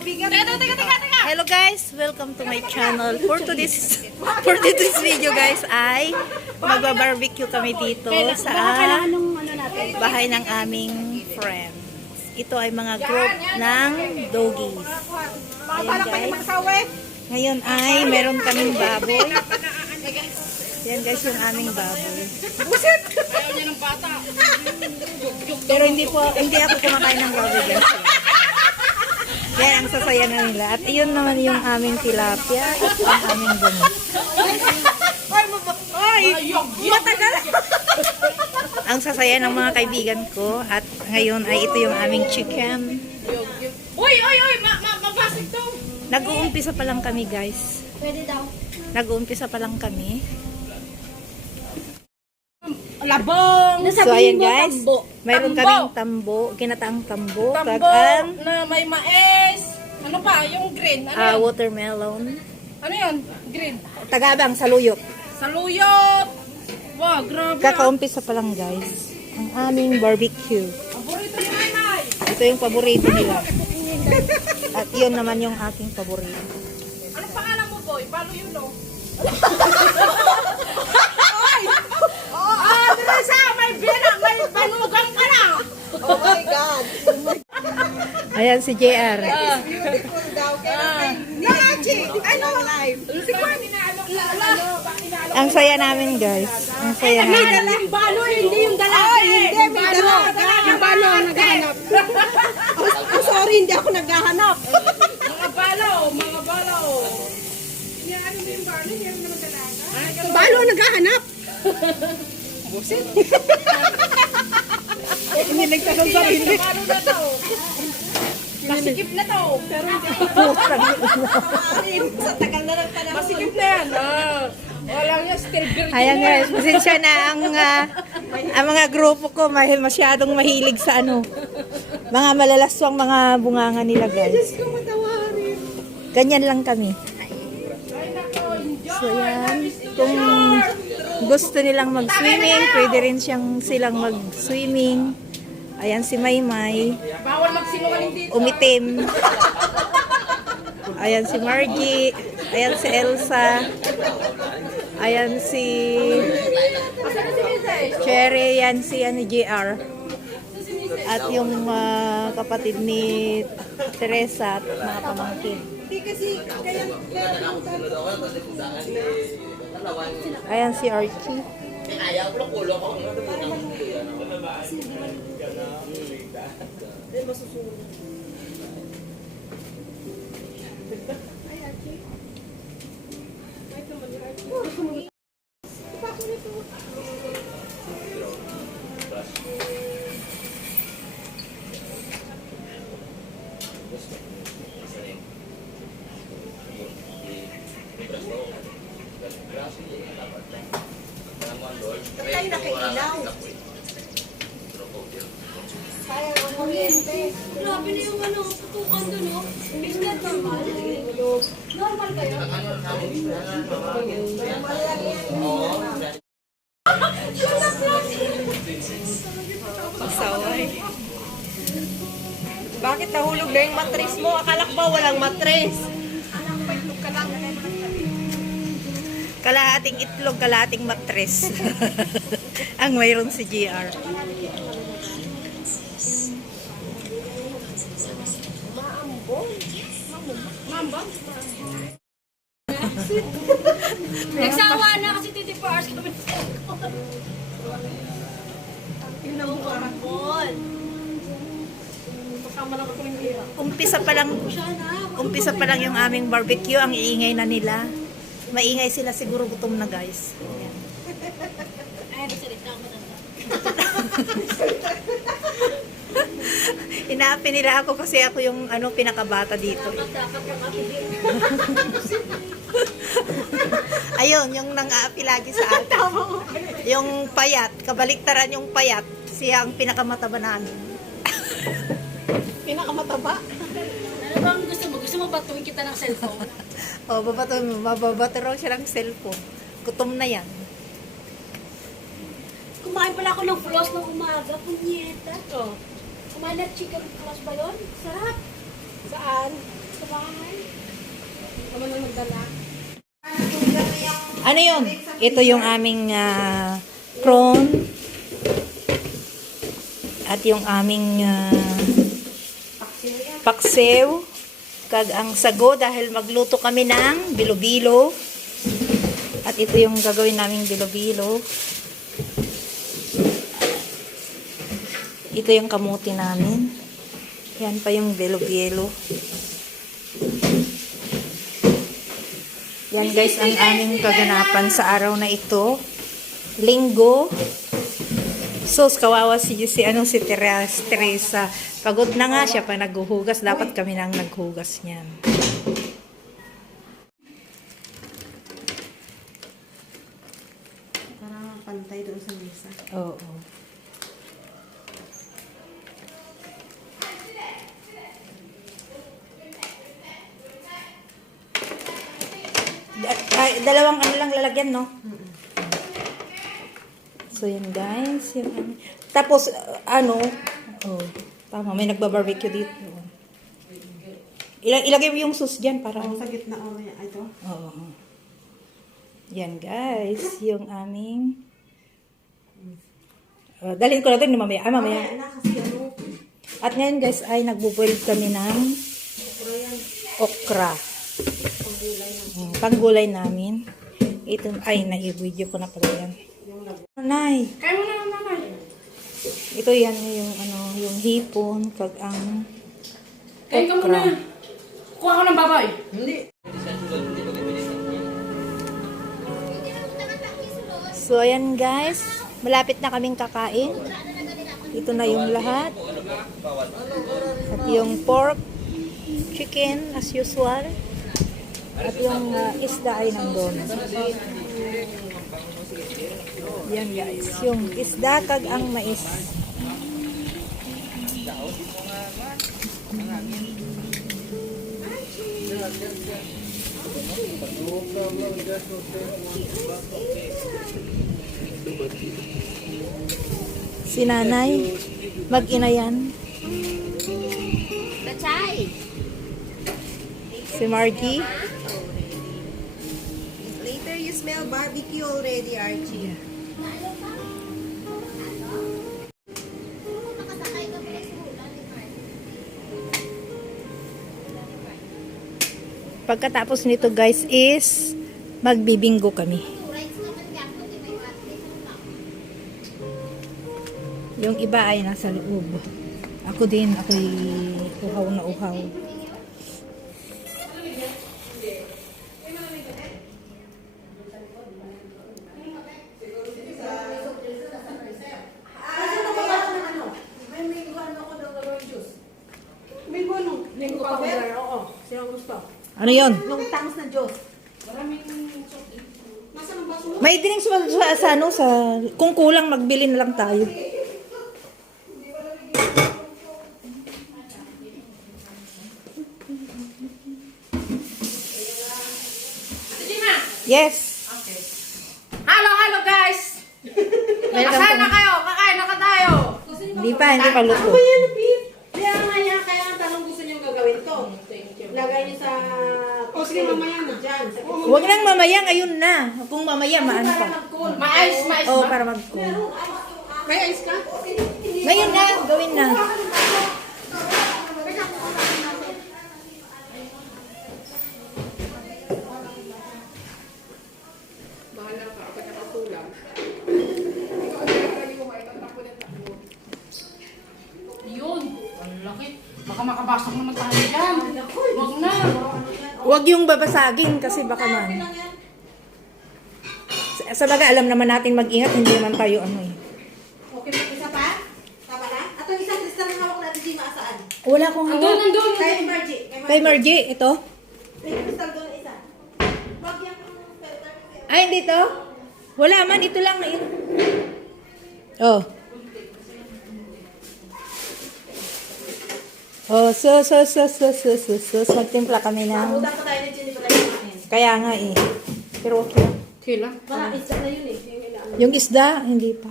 Hello guys, welcome to my channel. For today's video guys ay magba-barbecue kami dito sa bahay ng aming friends. Ito ay mga group ng doggies. Ayan guys. Ngayon ay meron kaming baboy. Yan guys yung aming baboy. Pero hindi ako kumakain ng baboy guys. Yan ang sasaya na nila. At iyon naman yung aming tilapia at ang aming bangus. Matagal! Ang sasaya ng mga kaibigan ko. At ngayon ay ito yung aming chicken. Mabasig to. Nag-uumpisa pa lang kami guys. Pwede daw. Nag-uumpisa pa lang kami. Labong. So ayan guys, mayroon kaming tambo, kinataang tambo, kagaan, na may mais. Ano pa? Yung green. Ano yun? watermelon, Ano yun? Green. tagabang, saluyot. Saluyot. Wow, grabe. Kakaumpisa pa lang guys, ang aming barbecue. Paborito ni Nanay. Ito yung paborito nila. At yun naman yung aking paborito. Ano pangalan mo, boy? Paano yun, no? Teresa, may banugang ka na. Oh my God. Ayan si JR. Beautiful daw. Nachi, I know live. Ang saya namin guys. Ang saya namin. Yung balo, hindi yung dalaki. Hindi, may dalawa. Yung balo ang naghahanap. Oh, sorry, hindi ako naghahanap. Mga balo. Ano yung balo? Hindi naman dalaga. Balo ang naghahanap. Inilig ka ng sarili. Balo na to. Masikip na to. Pero Sa tagal na ng panahon. masikip na yan. Walang yan, still virgin. Ayan guys, pasensya na ang mga grupo ko masyadong mahilig sa mga malalaswang mga bunganga nila guys. Ganyan lang kami. So yan, kung gusto nilang mag-swimming, pwede rin silang mag-swimming. Ayan si Maymay, Bawal magsinungaling dito. umitim. Ayan si Margie, ayan si Elsa, ayan si Cherry, ayan si JR. At yung kapatid ni Teresa at mga pamangkin. Ayan si Archie. Tayo nakailaw. Sayang ang kuryente. Grabe na yung putukan doon, no? Is that normal? Normal kayo? Saway. Bakit nahulog na yung matris mo? Akala ko ba walang matris? Kalahating itlog, kalahating matres. Ang mayroon si JR. Nagsawa na kasi 24 hours kami. Yun ang bukarapon. Umpisa pa lang yung aming barbecue, ang iingay na nila. Maingay sila, siguro gutom na guys. Ayan. Ay, salita ako na. Inaapi nila ako kasi ako yung pinakabata dito. Dapat yung kapibig. Ayun, yung nang-aapi lagi sa atin. Yung payat, kabaliktaran yung payat. Siya ang pinakamataba namin. Pinakamataba. Ano bang gusto mo? Gusto mo batuin kita ng cellphone? O, mababato raw siya ng cellphone. Gutom na yan. Kumain pala ako ng floss ng umaga. Punyeta. Kumain na chicken floss ba yun? Sarap. Saan? Naman ang nagdala. Ano yun? Ito yung aming prawn. At yung aming paksiw. Kag ang sago dahil magluto kami ng bilo-bilo. At ito yung gagawin naming bilo-bilo. Ito yung kamuti namin. Yan pa yung bilo-bilo. Yan guys ang aming kaganapan sa araw na ito. Linggo. Sus, kawawa si Teresa. Pagod na nga siya pa naghuhugas. Dapat kami nang naghugas niyan. Para pantay doon sa mesa. Oo. Dalawang ano lang lalagyan, no? So, yan guys. Yan. Tapos, tama, may nagba-barbecue dito. Ilagay mo yung sauce dyan para... Sa gitna o ito. Oo. Yan guys, yung aming... dalhin ko na ito mamaya. Mamaya. At ngayon guys, ay nagbubuild kami ng okra. Panggulay namin. Ito, ay, nai-video ko na pala yan. Nanay. Kaya mo na, nanay. Ito yan yung yung hipon, kag ang Kaya ka muna. Kuha ko ng babay. Hindi. So, ayan guys. Malapit na kaming kakain. Ito na yung lahat. At yung pork, chicken, as usual. At yung isda ay nandun. Yan guys. Yung isda kag ang mais. Si nanay, mag-ina yan. Si Margie. Later you smell barbecue already, Archie. Pagkatapos nito guys is magbibinggo kami. Yung iba ay nasa loob. Ako din, ako'y uhaw na uhaw. Linggo pa ba? Oo. Sino gusto? Ano yon? Nung tangos na Diyos. Nasaan ang baso mo? May drinks sa kung kulang magbili na lang tayo. Yes. Halo guys! Kasain na kayo! Kakain na ka tayo! Hindi pa luto. Ayan, Pete. Kaya ang tanong gusto niyong gagawin to. Lagay niyo sa... O sige, mamaya na dyan. Huwag nang mamaya, ngayon na. Kung mamaya, maano pa. Mais Oo, ba? para mag-cool. May ice ka? Ngayon na, gawin na. Bahala ka, kapag nakasulam. Yun! Ang laki! Baka makabasok naman tayo dyan! Huwag na! Huwag yung babasagin kasi baka man. Sa bagay, alam naman natin mag-ingat, hindi naman tayo ano eh. Okay, isa pa? Tama na? At yung isang kristal na hawak natin, di maasaan. Wala akong hawak. Nandun! Kay Margie. Kay Margie, ito. May kristal doon na isa. Wag yung filter. Ay, hindi to. Wala man, ito lang na yun. Oh. Oh, magtimpla kami ng... Pamuda ko tayo ng chili pala natin. Kaya nga eh. Pero okay lang. Kila? Baka isa na yun eh. Yung inaano. Yung isda, hindi pa.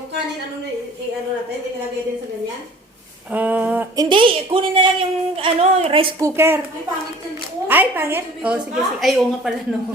Yung kanin, ano na, ano natin, inilagay din sa ganyan. Hindi, kunin na lang yung rice cooker. Ay, pangit yan doon. Ay, pangit? Oh, sige, sige. Ay, oo nga pala, no.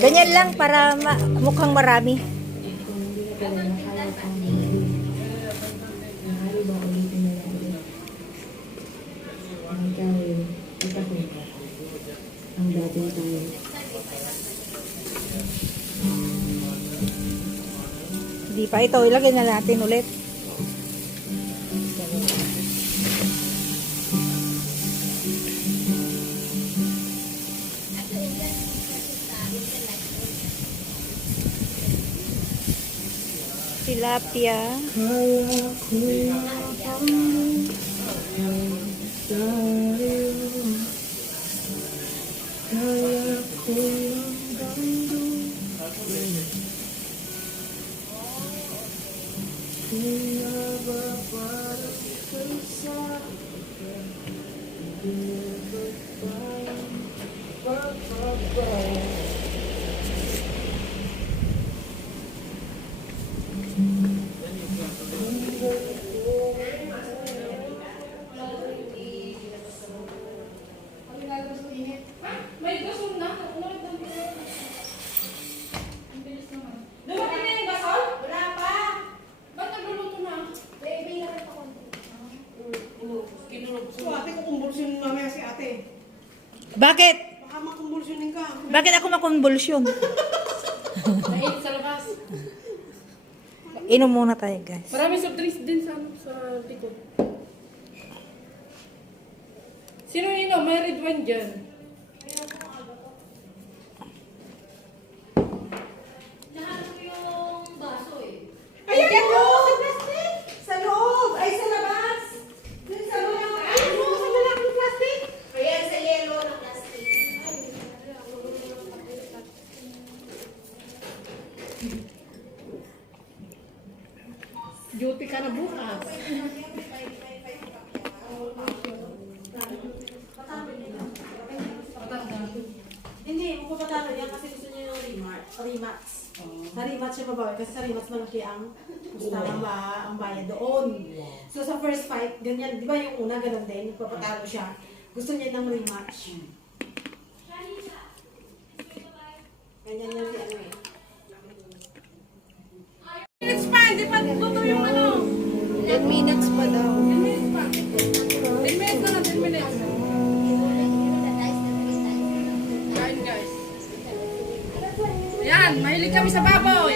Ganyan lang para mukhang marami. Ang dating tayo. Hindi pa ito. Ilagay na natin ulit. Tilapia. May gasol na. Dumating na yung gasol? Wala pa! Ba't nagluluto na? Baby, lang pa konti. So, ate, kukumbulsyonin mamaya si ate. Bakit? Baka makumbulsyonin ka. Bakit ako makonvulsyon? Mainit sa labas. Inom muna tayo, guys. Marami soft drinks din sa likod. Sino inom? May red wine dyan. Ayan mo! Sa plastic! Sa loob! Ay, sa labas! Dun sa loob! Ay, mo! Sa lalaki ng plastic! Ayan, sa yellow na plastic. Duty ka na bukas. Hindi, magpapatalo yan kasi gusto niya yung rematch. Sa rematch siya babawi kasi sa rematch malaki ang ang bayad doon. So sa first fight, ganyan, di ba yung una ganun din, magpapatalo siya. Gusto niya ng rematch. Ganyan yan si ano eh. Minutes pa, hindi pa luto yung ano. 10 minutes pa daw. 10 minutes pa. 10 minutes na lang, 10 minutes. Kain guys. Yan, mahilig kami sa baboy.